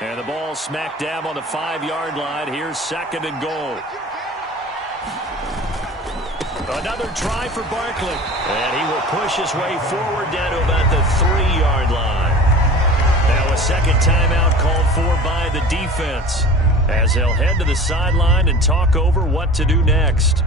And the ball smack dab on the 5-yard line. Here's 2nd and goal. Another try for Barkley. And he will push his way forward down to about the 3-yard line. Now a second timeout called for by the defense, as they'll head to the sideline and talk over what to do next.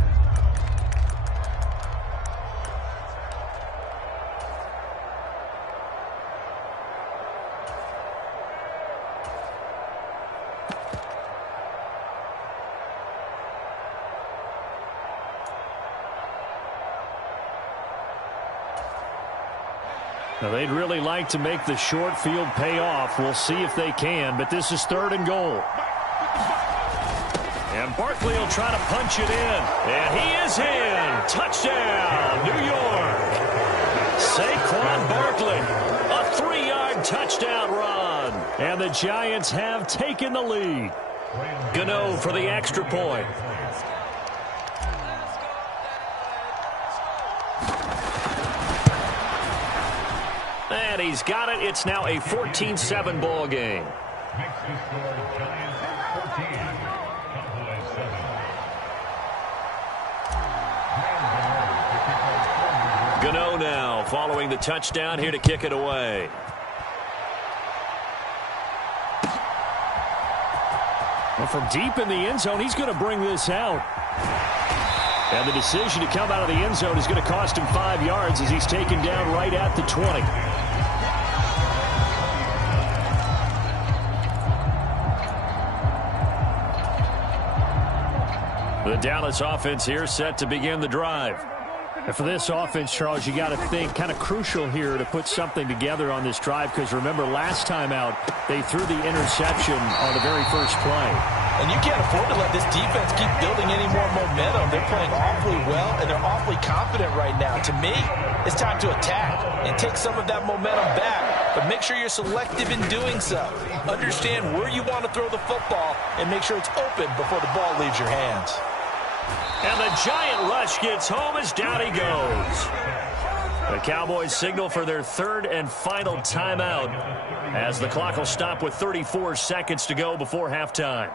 Now, they'd really like to make the short field pay off. We'll see if they can, but this is 3rd and goal. And Barkley will try to punch it in. And he is in. Touchdown, New York. Saquon Barkley, a 3-yard touchdown run. And the Giants have taken the lead. Gano for the extra point. And he's got it. It's now a 14-7 ball game. Gano now following the touchdown here to kick it away. Well, from deep in the end zone, he's going to bring this out. And the decision to come out of the end zone is going to cost him 5 yards as he's taken down right at the 20. The Dallas offense here set to begin the drive. And for this offense, Charles, you got to think kind of crucial here to put something together on this drive, because remember last time out they threw the interception on the very first play. And you can't afford to let this defense keep building any more momentum. They're playing awfully well, and they're awfully confident right now. To me, it's time to attack and take some of that momentum back. But make sure you're selective in doing so. Understand where you want to throw the football and make sure it's open before the ball leaves your hands. And the giant rush gets home as down he goes. The Cowboys signal for their 3rd and final timeout as the clock will stop with 34 seconds to go before halftime.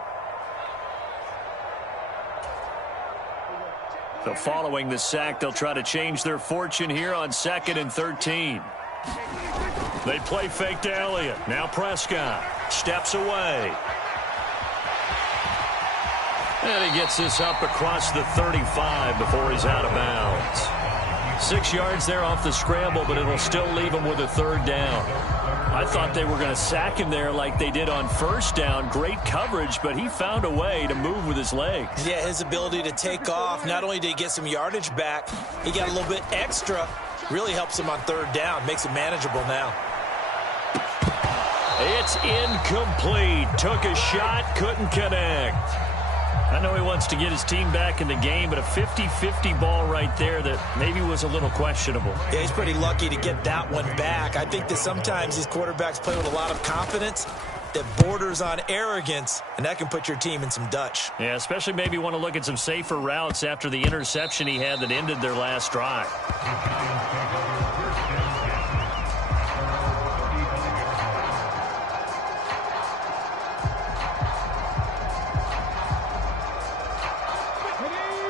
So following the sack, they'll try to change their fortune here on 2nd and 13. They play fake to Elliott. Now Prescott steps away. And he gets this up across the 35 before he's out of bounds. 6 yards there off the scramble, but it'll still leave him with a 3rd down. I thought they were going to sack him there like they did on 1st down. Great coverage, but he found a way to move with his legs. Yeah, his ability to take off. Not only did he get some yardage back, he got a little bit extra. Really helps him on 3rd down. Makes it manageable now. It's incomplete. Took a shot, couldn't connect. I know he wants to get his team back in the game, but a 50-50 ball right there that maybe was a little questionable. Yeah, he's pretty lucky to get that one back. I think that sometimes these quarterbacks play with a lot of confidence that borders on arrogance, and that can put your team in some Dutch. Yeah, especially maybe want to look at some safer routes after the interception he had that ended their last drive.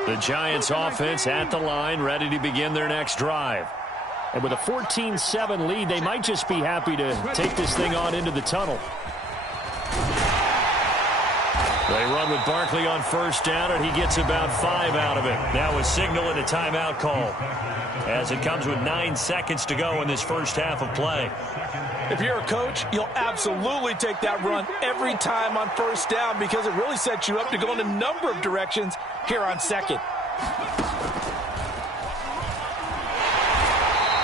The Giants offense at the line, ready to begin their next drive. And with a 14-7 lead, they might just be happy to take this thing on into the tunnel. They run with Barkley on 1st down, and he gets about 5 out of it. Now a signal and a timeout call, as it comes with 9 seconds to go in this first half of play. If you're a coach, you'll absolutely take that run every time on 1st down because it really sets you up to go in a number of directions here on 2nd.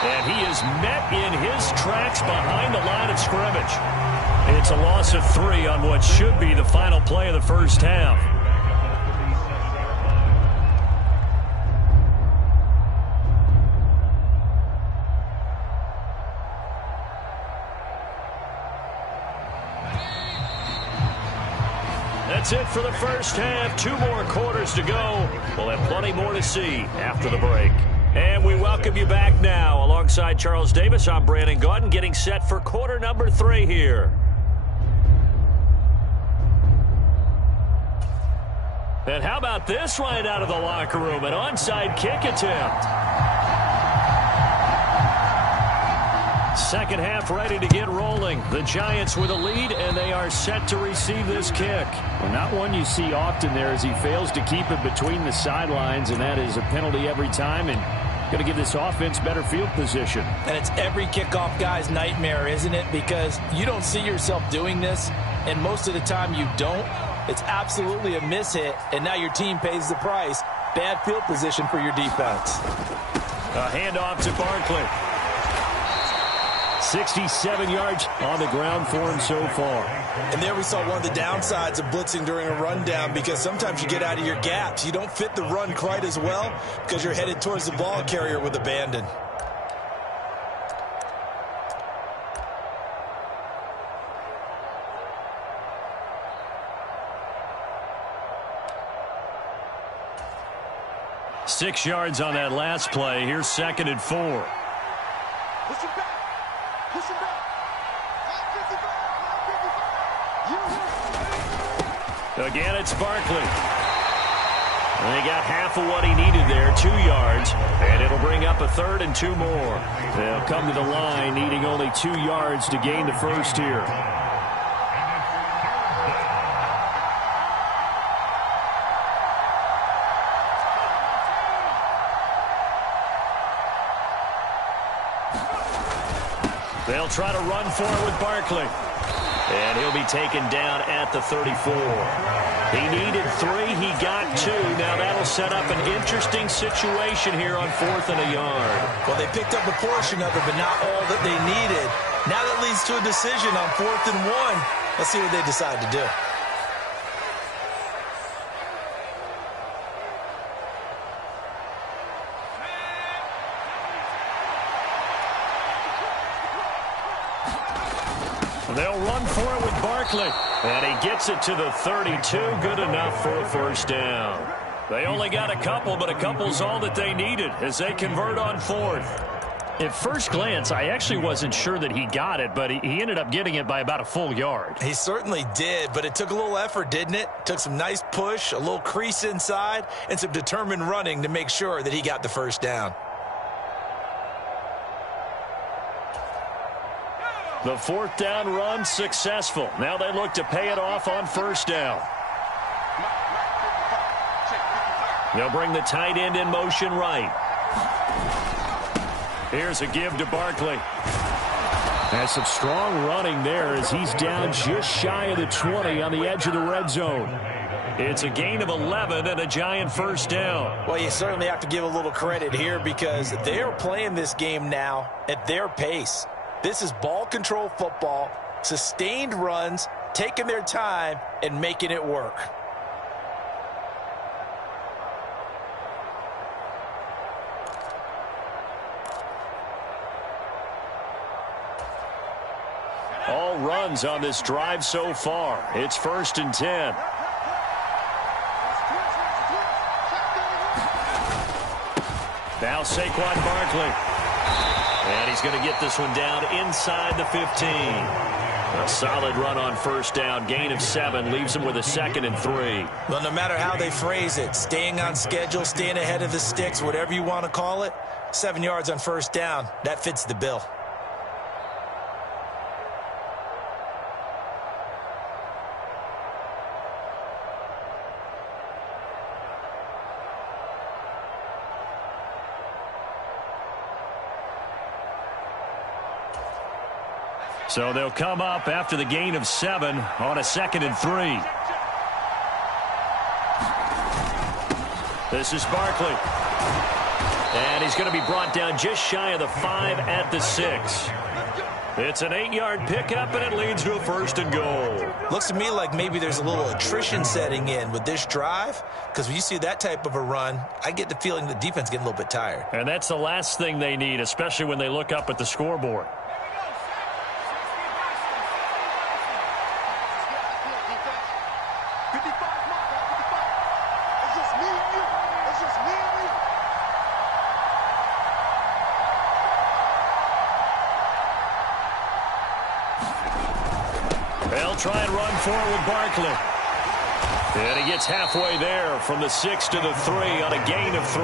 And he is met in his tracks behind the line of scrimmage. It's a loss of 3 on what should be the final play of the first half. That's it for the first half. 2 more quarters to go. We'll have plenty more to see after the break. And we welcome you back now. Alongside Charles Davis, I'm Brandon Gaudin, getting set for quarter number 3 here. And how about this right out of the locker room? An onside kick attempt. Second half ready to get rolling. The Giants with a lead, and they are set to receive this kick. Well, not one you see often there as he fails to keep it between the sidelines, and that is a penalty every time, and going to give this offense better field position. And it's every kickoff guy's nightmare, isn't it? Because you don't see yourself doing this, and most of the time you don't. It's absolutely a mishit, and now your team pays the price. Bad field position for your defense. A handoff to Barkley. 67 yards on the ground for him so far. And there we saw one of the downsides of blitzing during a rundown, because sometimes you get out of your gaps. You don't fit the run quite as well because you're headed towards the ball carrier with abandon. Six yards on that last play. Here's 2nd and 4. Push him back. Push him back. 555. Again, it's Barkley. And he got half of what he needed there, 2 yards. And it'll bring up a 3rd and 2 more. They'll come to the line needing only 2 yards to gain the first here. They'll try to run for it with Barkley. And he'll be taken down at the 34. He needed 3. He got 2. Now that'll set up an interesting situation here on 4th and a yard. Well, they picked up a portion of it, but not all that they needed. Now that leads to a decision on 4th and 1. Let's see what they decide to do. They'll run for it with Barkley. And he gets it to the 32. Good enough for a first down. They only got a couple, but a couple's all that they needed as they convert on 4th. At first glance, I actually wasn't sure that he got it, but he ended up getting it by about a full yard. He certainly did, but it took a little effort, didn't it? Took some nice push, a little crease inside, and some determined running to make sure that he got the first down. The 4th down run successful. Now they look to pay it off on 1st down. They'll bring the tight end in motion right. Here's a give to Barkley. That's some strong running there as he's down just shy of the 20 on the edge of the red zone. It's a gain of 11 and a Giant first down. Well, you certainly have to give a little credit here because they are playing this game now at their pace. This is ball control football, sustained runs, taking their time, and making it work. All runs on this drive so far. It's 1st and 10. Now Saquon Barkley. And he's going to get this one down inside the 15. A solid run on 1st down. Gain of 7 leaves him with a 2nd and 3. Well, no matter how they phrase it, staying on schedule, staying ahead of the sticks, whatever you want to call it, 7 yards on 1st down, that fits the bill. So they'll come up after the gain of 7 on a 2nd and 3. This is Barkley. And he's going to be brought down just shy of the 5 at the 6. It's an 8-yard pickup, and it leads to a 1st and goal. Looks to me like maybe there's a little attrition setting in with this drive, because when you see that type of a run, I get the feeling the defense getting a little bit tired. And that's the last thing they need, especially when they look up at the scoreboard. They'll try and run forward with Barkley. And he gets halfway there from the 6 to the 3 on a gain of 3.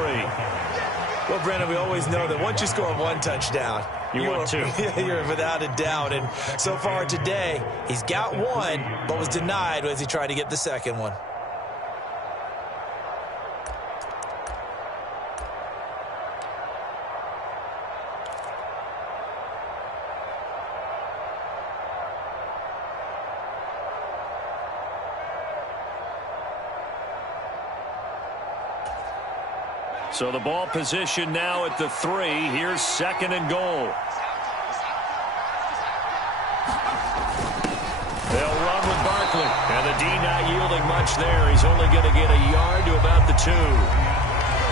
Well, Brandon, we always know that once you score one touchdown, want two. You're without a doubt. And so far today, he's got one, but was denied as he tried to get the second one. So the ball position now at the 3. Here's 2nd and goal. They'll run with Barkley. And the D not yielding much there. He's only going to get a yard to about the 2.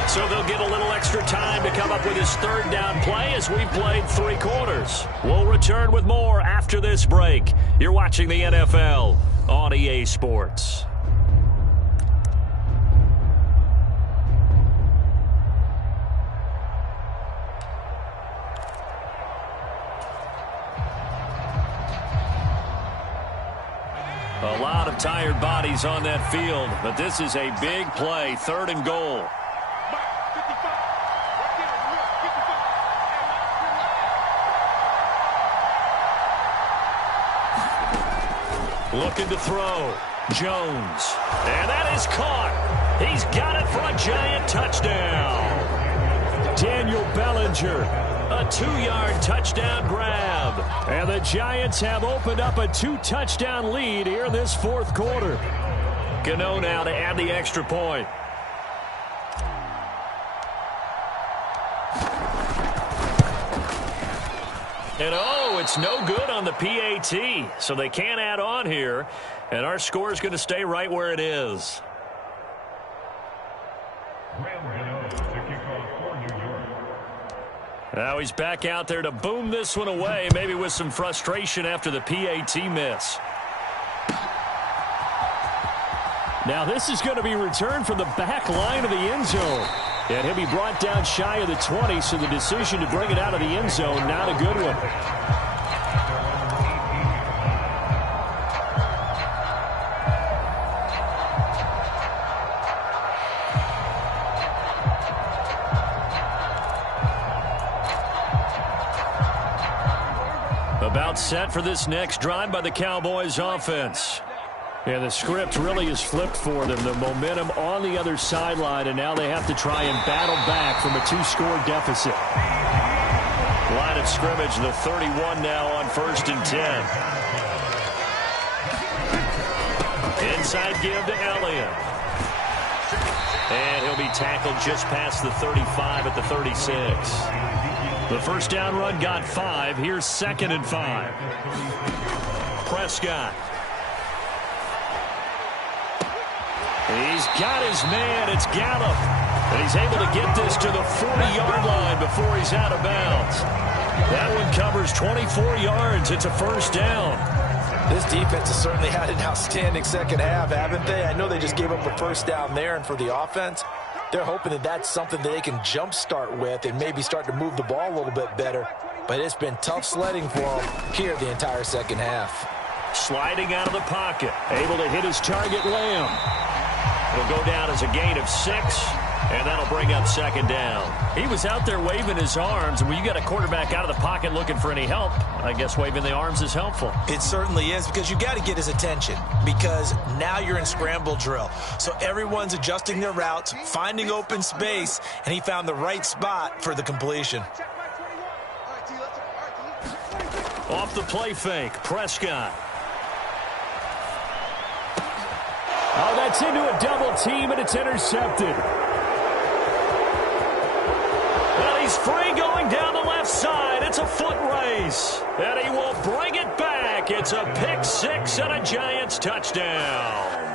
So they'll get a little extra time to come up with his 3rd down play as we've played 3 quarters. We'll return with more after this break. You're watching the NFL on EA Sports. A lot of tired bodies on that field, but this is a big play, 3rd and goal. Looking to throw. Jones. And that is caught. He's got it for a giant touchdown. Daniel Bellinger. A 2-yard touchdown grab. And the Giants have opened up a 2-touchdown lead here in this 4th quarter. Gano now to add the extra point. And it's no good on the PAT. So they can't add on here. And our score is going to stay right where it is. Now he's back out there to boom this one away, maybe with some frustration after the PAT miss. Now this is going to be returned from the back line of the end zone. And he'll be brought down shy of the 20, so the decision to bring it out of the end zone, not a good one. About set for this next drive by the Cowboys offense. And the script really is flipped for them. The momentum on the other sideline, and now they have to try and battle back from a 2-score deficit. Line of scrimmage, the 31 now on 1st and 10. Inside give to Elliott. And he'll be tackled just past the 35 at the 36. The first down run got 5. Here's 2nd and 5. Prescott. He's got his man. It's Gallup. And he's able to get this to the 40-yard line before he's out of bounds. That one covers 24 yards. It's a first down. This defense has certainly had an outstanding second half, haven't they? I know they just gave up a first down there, and for the offense, they're hoping that that's something that they can jumpstart with and maybe start to move the ball a little bit better. But it's been tough sledding for them here the entire second half. Sliding out of the pocket. Able to hit his target, Lamb. It'll go down as a gain of 6, and that'll bring up 2nd down. He was out there waving his arms, and when you got a quarterback out of the pocket looking for any help, I guess waving the arms is helpful. It certainly is, because you got to get his attention, because now you're in scramble drill. So everyone's adjusting their routes, finding open space, and he found the right spot for the completion. Off the play fake, Prescott. Oh, that's into a double team, and it's intercepted. Well, he's free going down the left side. It's a foot race. And he will bring it back. It's a pick 6 and a Giants touchdown.